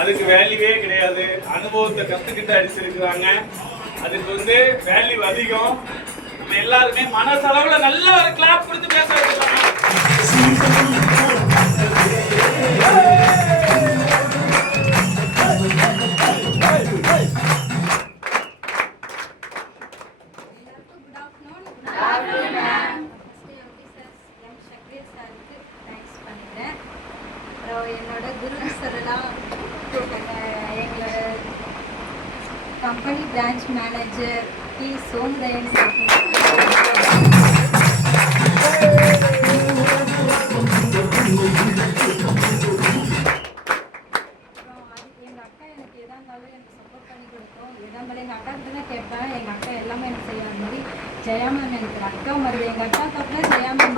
அதுக்கு வேல்யூவே கிடையாது. அனுபவத்தை கற்றுக்கிட்டு அடிச்சிருக்கிறாங்க. அதுக்கு வேல்யூ அதிகம். நம்ம எல்லாருமே மனசளவில் நல்ல ஒரு கிளாப் கொடுத்து பேச வைக்கலாம். என்னோட குரு சொல்லலாம் எங்களோட கம்பெனி பிரான்ச் மேனேஜர் பி சோமதயன் எங்கள் அக்கா எனக்கு எதாக இருந்தாலும் எனக்கு சப்போர்ட் பண்ணி கொடுக்கும். எதாக இருந்தாலும் எங்கள் அக்கா கிட்ட தான் கேட்பேன். எங்கள் அக்கா எல்லாமே எனக்கு செய்ய அது மாதிரி ஜெயா மேம் எனக்கு அக்கா மாதிரி எங்கள் அக்கா அப்புறம் ஜெயா மேம்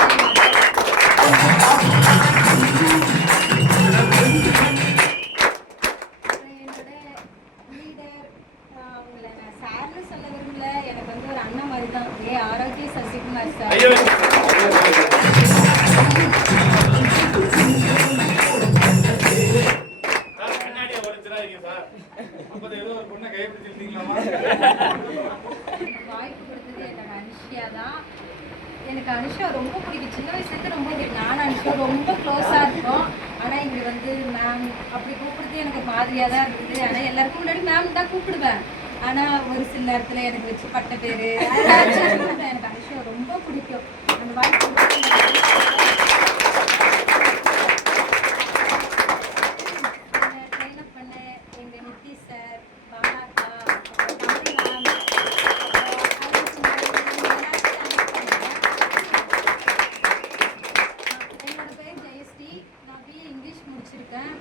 என்னோட லீடர் அவங்கள நான் சார்னு சொல்ல விரும்பல. எனக்கு ஒரு அண்ணன் மாதிரி தான். ஆரோக்கிய சசிகுமார் சார். வாய்ப்பு கொடுத்தது எனக்கு அனுஷியா தான். எனக்கு அனுஷா ரொம்ப பிடிக்கும். சின்ன வயசுலேருந்து ரொம்ப பிடிக்கும். நானும் அனுஷா ரொம்ப க்ளோஸாக இருக்கும். ஆனால் இங்கே மேம் அப்படி கூப்பிடுறது எனக்கு மாதிரியாக தான் இருக்குது. ஆனால் எல்லாருக்கும் முன்னாடி மேம் தான் கூப்பிடுவேன். ஆனால் ஒரு சில நேரத்தில் எனக்கு வச்சு பட்ட பேர் எனக்கு அனுஷா ரொம்ப பிடிக்கும். அந்த வாய்ப்பு ட்ரெயினப் பண்ண எங்கள் நித்தி சார், பாலாக்கா,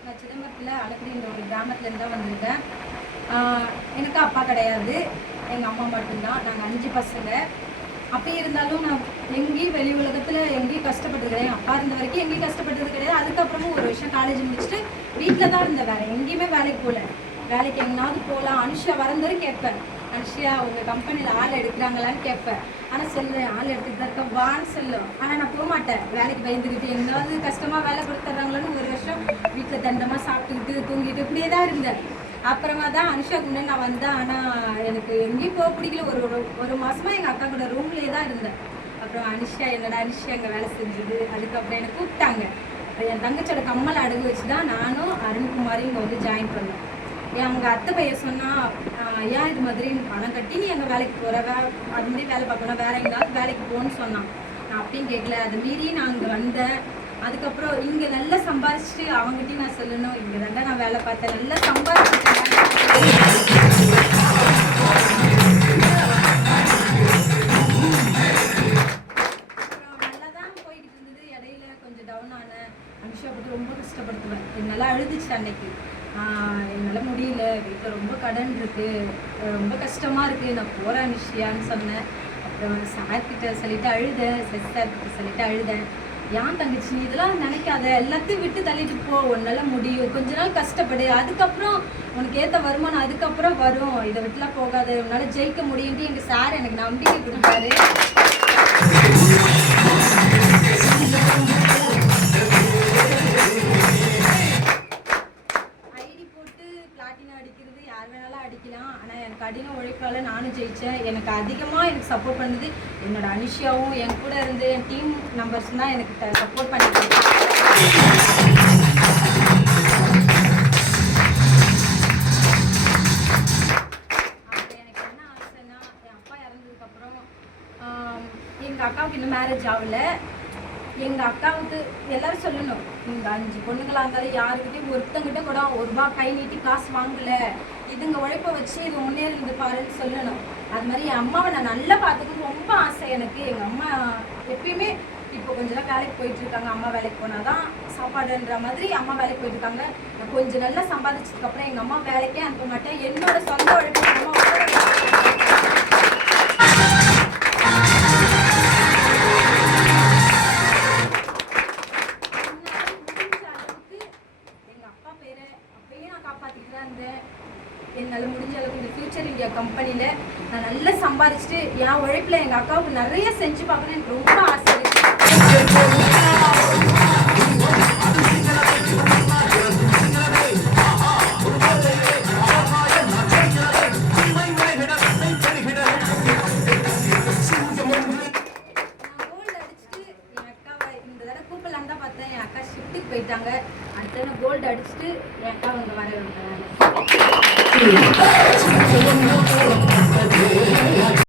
நான் சிதம்பரத்தில் அலக்குடின்ற ஒரு கிராமத்துலேருந்து தான் வந்திருக்கேன். எனக்கு அப்பா கிடையாது, எங்கள் அம்மா மட்டும்தான். நாங்கள் 5 பசங்க. அப்படி இருந்தாலும் நான் எங்கேயும் வெளி உலகத்தில் எங்கேயும் கஷ்டப்பட்டது கிடையாது. அப்பா இருந்த வரைக்கும் எங்கேயும் கஷ்டப்பட்டது கிடையாது. அதுக்கப்புறமும் ஒரு வருஷம் காலேஜ் முடிச்சுட்டு வீட்டில் தான் இருந்தேன். வேறு எங்கேயுமே வேலைக்கு போகல. வேலைக்கு எங்கேனாவது போகலாம். அனுஷா வரந்தவரை கேட்பேன், அனுஷியா உங்கள் கம்பெனியில் ஆள் எடுக்கிறாங்களான்னு கேட்பேன். ஆனால் செல்லு ஆள் எடுத்துகிட்டு தான் இருக்கேன் வான்னு சொல்லும். ஆனால் நான் போக மாட்டேன். வேலைக்கு பயந்துக்கிட்டு எங்கேயாவது கஷ்டமாக வேலை கொடுத்துட்றாங்களான்னு ஒரு வருஷம் வீட்டில் தண்டமாக சாப்பிட்டுக்கிட்டு தூங்கிட்டு இப்படியே தான் இருந்தேன். அப்புறமா தான் அனுஷாக்கு முன்னாடி நான் வந்தேன். ஆனால் எனக்கு எங்கேயும் போக பிடிக்கல. ஒரு மாதமாக எங்கள் அக்கா கூட ரூம்லேயே தான் இருந்தேன். அப்புறம் அனுஷா என்னோட அனுஷா அங்கே வேலை செஞ்சுது. அதுக்கப்புறம் என்னை கூப்பிட்டாங்க. என் தங்கச்சியோட கம்மல் அடகு வச்சு தான் நானும் அருண்குமாரையும் இங்கே ஜாயின் பண்ணேன். அவங்க அத்தை பையன் சொன்னால் ஏன் இது மாதிரி பணம் கட்டி நீ எங்கள் வேலைக்கு போகிற அது மாதிரி வேலை பார்க்கணும், வேற எங்கேயாவது வேலைக்கு போகணுன்னு சொன்னான். நான் அப்படியும் கேட்கல. அது மீறி நான் அங்கே வந்தேன். அதுக்கப்புறம் இங்கே நல்லா சம்பாதிச்சுட்டு அவங்ககிட்டையும் நான் சொல்லணும், இங்கே தாண்டா நான் வேலை பார்த்தேன், நல்லா சம்பாதிச்சிட்டேன். நல்லா தான் போய்கிட்டு இருந்தது. இடையில கொஞ்சம் டவுன் ஆனேன். அனுஷா பற்றி ரொம்ப கஷ்டப்படுத்துவேன். என்னால் அழுதுச்சு அன்னைக்கு. என்னால் முடியல, வீட்டில் ரொம்ப கடன் இருக்குது, ரொம்ப கஷ்டமாக இருக்குது, நான் போகிறேன் அனுஷியான்னு சொன்னேன். அப்புறம் சார்கிட்ட சொல்லிவிட்டு அழுதேன், சார்கிட்ட சொல்லிவிட்டு அழுதேன். ஏன் தங்கச்சி நீ இதெல்லாம் நினைக்காத, எல்லாத்தையும் விட்டு தள்ளிட்டு போ, உன்னால் முடியும், கொஞ்ச நாள் கஷ்டப்படு, அதுக்கப்புறம் உனக்கு ஏற்ற வருமானம் அதுக்கப்புறம் வரும், இதை விட்டுலாம் போகாது, உன்னால் ஜெயிக்க முடியும்ட்டு எங்கள் சார் எனக்கு நம்பிக்கை கொடுத்தாரு. அடிக்கிறது யார் வேணாலும் அடிக்கலாம். ஆனால் எனக்கு கடின உழைப்பால் நானும் ஜெயித்தேன். எனக்கு அதிகமாக எனக்கு சப்போர்ட் பண்ணது என்னோட அனுஷியாவும் என் கூட இருந்து என் டீம் மெம்பர்ஸ் தான் எனக்கு சப்போர்ட் பண்ணிட்டு. எனக்கு என்ன ஆசைன்னா, என் அப்பா இறந்ததுக்கப்புறம் எங்கள் அக்காவுக்கு இன்னும் மேரேஜ் ஆகலை. எங்கள் அக்காவுக்கு எல்லோரும் சொல்லணும், இந்த 5 பொண்ணுங்களாக இருந்தாலும் யாருக்கிட்டையும் ஒருத்தங்கிட்ட கூட ₹1 கை நீட்டி காசு வாங்கலை, இதுங்க உழைப்பை வச்சு இது முன்னேறி இருந்து பாருன்னு சொல்லணும். அது மாதிரி என் அம்மாவை நான் நல்லா பார்த்துக்கணும் ரொம்ப ஆசை எனக்கு. எங்கள் அம்மா எப்பயுமே இப்போ கொஞ்ச நாள் வேலைக்கு போயிட்டுருக்காங்க. அம்மா வேலைக்கு போனால் தான் சாப்பாடுன்ற மாதிரி அம்மா வேலைக்கு போயிட்டுருக்காங்க. நான் கொஞ்சம் நல்லா சம்பாதிச்சதுக்கப்புறம் எங்கள் அம்மா வேலைக்கே அனுப்ப மாட்டேன். என்னோட சொந்த உழைப்பு என்னால் முடிஞ்ச அளவுக்கு இந்த ஃபியூச்சர் இந்தியா கம்பெனியில் நான் நல்லா சம்பாதிச்சுட்டு என் உழைப்பில் எங்கள் அக்காவுக்கு நிறைய செஞ்சு பார்க்கணுன்னு எனக்கு ரொம்ப ஆசை இருக்குது. போயிட்டாங்க. அடுத்தது கோல்டு அடிச்சுட்டு என் அவங்க வர விட்டாங்க.